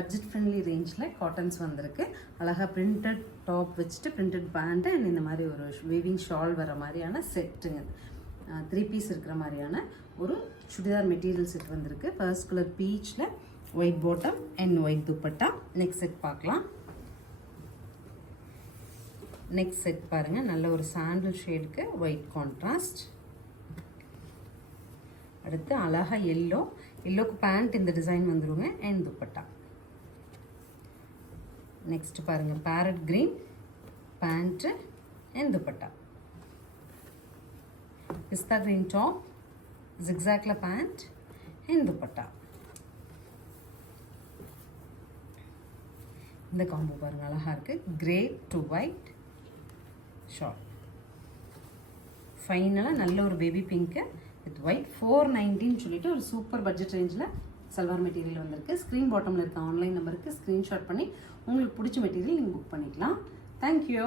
Budget friendly ரேஞ்சில் cottons வந்திருக்கு. அழகாக பிரிண்டட் டாப் வச்சுட்டு பிரிண்டட் பேண்ட்டு அண்ட் இந்த மாதிரி ஒரு வீவிங் ஷால் வர மாதிரியான செட்டுங்க. 3 பீஸ் இருக்கிற மாதிரியான ஒரு சுடிதார் மெட்டீரியல் செட் வந்திருக்கு. ஃபர்ஸ்ட் கலர் பீச்சில் white bottom and white dupatta. Next set பார்க்கலாம். நெக்ஸ்ட் செட் பாருங்கள், நல்ல ஒரு சாண்டில் ஷேடுக்கு ஒயிட் கான்ட்ராஸ்ட். அடுத்து அழகாக எல்லோக்கு பேண்ட் இந்த டிசைன் வந்துருங்க அண்ட் துப்பட்டா. நெக்ஸ்ட் பாருங்கள், parrot green pant and dupatta. பிஸ்தா கிரீன் டாப், ஜிக்ஸாக்ல பேண்ட் அண்ட் துப்பட்டா. இந்த காம்போ பாருங்கள் அழகாக இருக்குது. Grey to white short. ஃபைனலாக நல்ல ஒரு பேபி பிங்க்கு வித் ஒயிட் 490 சொல்லிட்டு ஒரு சூப்பர் பட்ஜெட் ரேஞ்சில் சல்வார் மெட்டீரியல் வந்திருக்கு. ஸ்க்ரீன் பாட்டமில் இருக்க ஆன்லைன் நம்பருக்கு ஸ்க்ரீன்ஷாட் பண்ணி உங்களுக்கு பிடிச்ச மெட்டீரியல் நீங்கள் புக் பண்ணிக்கலாம். தேங்க்யூ.